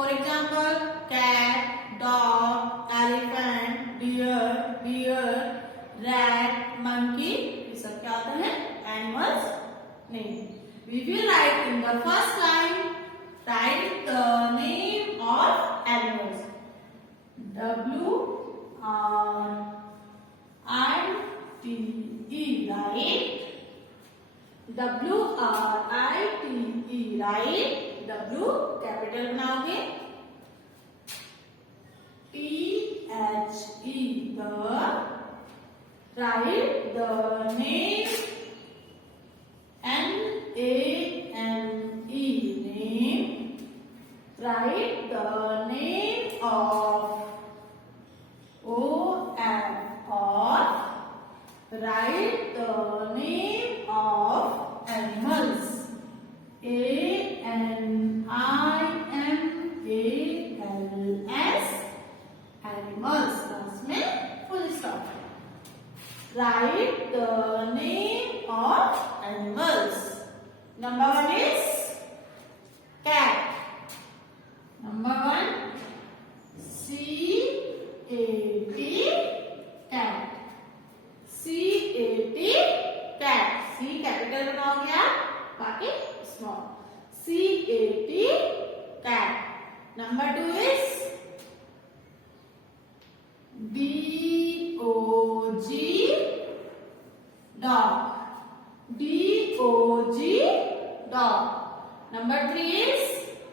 For example, cat, dog, elephant, deer, rat, monkey. ये सब क्या होता है? Animals name. We will write in the first line. Write the name of animals. W-R-I-T-E, right? W-R-I-T-E, right? W capital बनाओगे. T-H-E, the. Write the name. N-A-M-E, name. Write the name of. O-F, of. Write the name of animals. A-N-I-M-A-L-S, animals. Last में full stop. Write the name of animals. Number 1 is cat. Number 1, C-A-T, cat. C-A-T, cat. C capital बनाओगे आप, बाकी small. C-A-T, cat. Number 2 is D-O-G, dog. D-O-G, dog. Number 3 is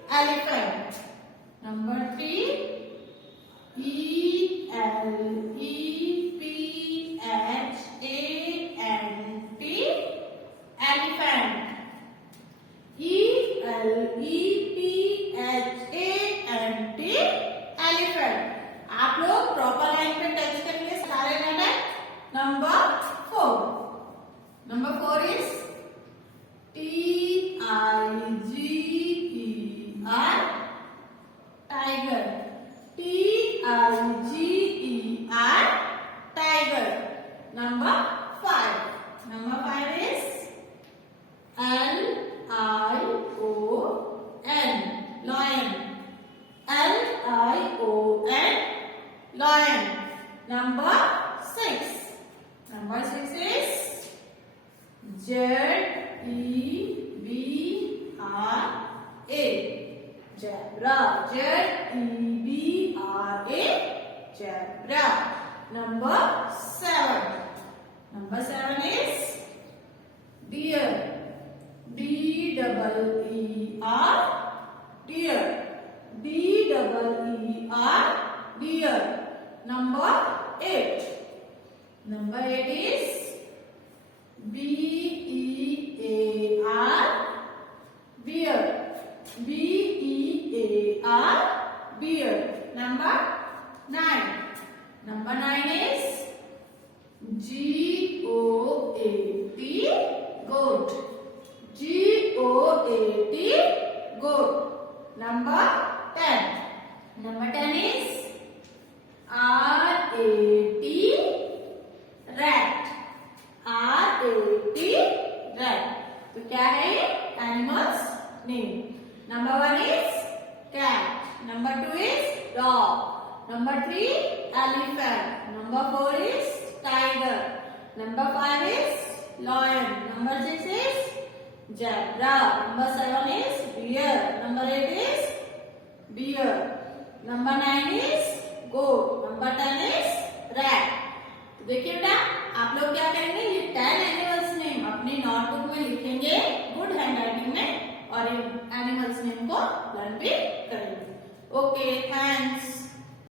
elephant. Number 3, E-L-E-P-H-A-N-T, elephant. E-L-E-P-H-A-N-T, elephant. आप लोग proper line पे text करेंगे सारे letter. Number 4. Number 4 is T-I-G-E-R, tiger. T-I-G-E-R, tiger. Number 5. Number 5 is L-I-O-N, lion. L-I-O-N, lion. Number 6. Number 6 is Z-E-B-R-A, zebra. Z-E-B-R-A, zebra. Number 7. Number 7 is deer. D-E-E-R, deer. D-E-E-R, deer. Number 8. Number 8 is B-E-A-R, bear. B-E-A-R, bear. Number 9. Number 9 is G-O-A-T, goat. G-O-A-T, goat. Number 10. Number 10 is R-A-T, rat. R-A-T, rat. तो क्या है animals name. Number 1 is cat. Number 2 is dog. Number 3 elephant. Number 4 is tiger. Number 5 is lion. Number 6 is zebra. Number 7 is deer. Number 8 is deer. Number 9 is goat. Number 10 is rat. तो देखिए बेटा आप लोग क्या करेंगे, ये 10 animals name अपनी notebook में लिखेंगे गुड हैंडराइटिंग में और इन एनिमल्स नेम को लर्न भी करेंगे. Okay, thanks.